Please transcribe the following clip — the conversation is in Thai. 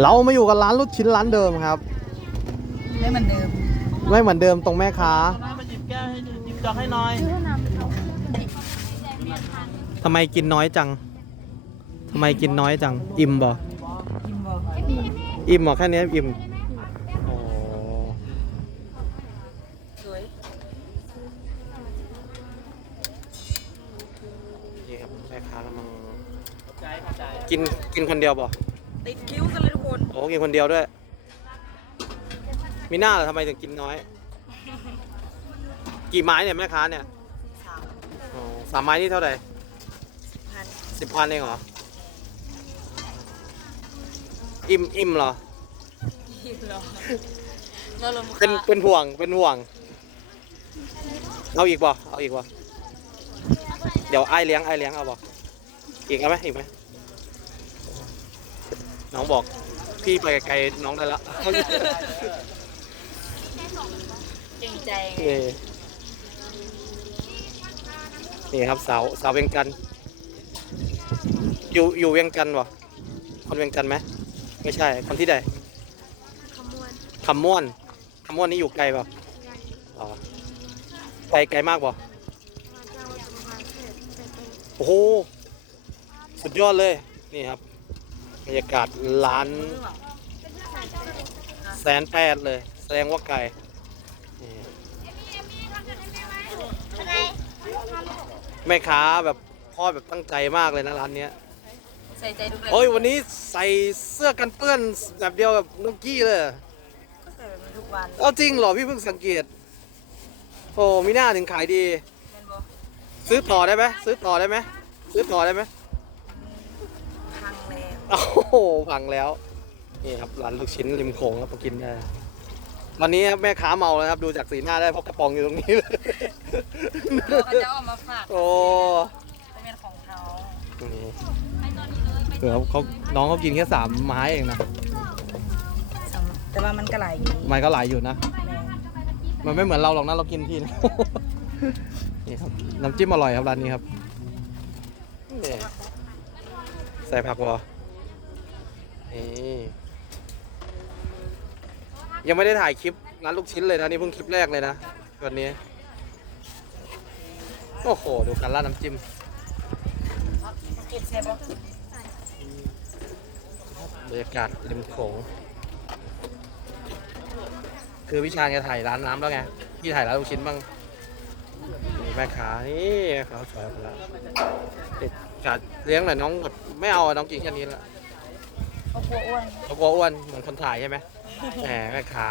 เรามาอยู่กับร้านลูกชิ้นร้านเดิมครับ ไม่เหมือนเดิมไม่เหมือนเดิมตรงแม่ค้ามาหยิบแก้วให้หยิบจอกให้หน่อยทำไมกินน้อยจังทำไมกินน้อยจัง อิ่มบ่กินบ่อิ่มเหรอแค่นี้อิ่มโอ้สวยนี่ครับแม่ค้ากำลังใจใจกินกินคนเดียวบ่ติดคิ้วกันเลยทุกคนโอ้กินคนเดียวด้วย มีหน้าเหรอทำไมถึงกินน้อย กี่ไม้เนี่ยแม่ค้าเนี่ยสามอ๋อสามไม้นี่เท่าไหร่พันสิบพันเองเหรอ อิ่มอิ่มเหรอ ยี่หรอเราลงเป็นเป็นห่วงเป็นห่วง เอาอีกบ่เอาอีกบ่เดี๋ยวไอ้ายเลี้ยงไอ้ายเลี้ยงเอาบ่อีกเอาไหมอีกไหมน้องบอก พี่ไปไกลๆน้องได้ละเก่งใจนี่นี่ครับสาวสาวเวียงจันทร์อยู่อยู่เวียงจันทร์บ่คนเวียงจันทร์ไหมไม่ใช่ คนที่ใดขมวนคำม่วนคำม่วนนี่อยู่ไกลเปล่าอ๋อไกลไกลมากเปล่าโอ้โหสุดยอดเลยนี่ครับบรรยากาศร้านแสนแปดเลย แสดงว่าไกลนี่แม่ค้าแบบพ่อดแบบตั้งใจมากเลยนะร้านเนี้ยใส่ใจทุกเรื่องโอ้ยวันนี้ใส่เสื้อกันเปื้อนแบบเดียวกับนุกกี้เลยก็ใส่แบบนี้ทุกวันเอาจริงเหรอพี่เพิ่งสังเกต โอ้มีหน้าถึงขายดีเป็นบ่ซื้อต่อได้ไหมซื้อต่อได้ไหมซื้อต่อได้ไหมพังแล้วโอ้โหพังแล้ว นี่ครับร้านลูกชิ้นริมโขงครับมากินได้ตอนนี้แม่ค้าเมาแล้วครับดูจากสีหน้าได้เพราะกระป๋องอยู่ตรงนี้เลยเขาจะเอามาฝากโอ้เป็นของเขานี่เดี๋ยวเขาน้องเขากินแค่สามไม้เองนะแต่ว่ามันก็หลายอยู่มันก็หลายอยู่นะแม่มันไม่เหมือนเราหรอกนะเรากินทีนะนี่ครับน้ำจิ้มอร่อยครับร้านนี้ครับนี่ใส่ผักวอนี่ ยังไม่ได้ถ่ายคลิปร้านลูกชิ้นเลยนะนี่เพิ่งคลิปแรกเลยนะวันนี้ โอ้โห ดูการราดน้ำจิ้มเก็บใช่บ่บรรยากาศริมโขงคือวิชาจะถ่ายร้านน้ำแล้วไงพี่ถ่ายร้านลูกชิ้นบ้างนี่แม่ค้านี่แม่ค้าสวยหมดแล้วติดจัดเลี้ยงหน่อยน้องแบบไม่เอาอะน้องกินแค่นี้ละเขากลัวอ้วนเขากลัวอ้วนเหมือนคนถ่ายใช่ไหม แหมแม่ค้า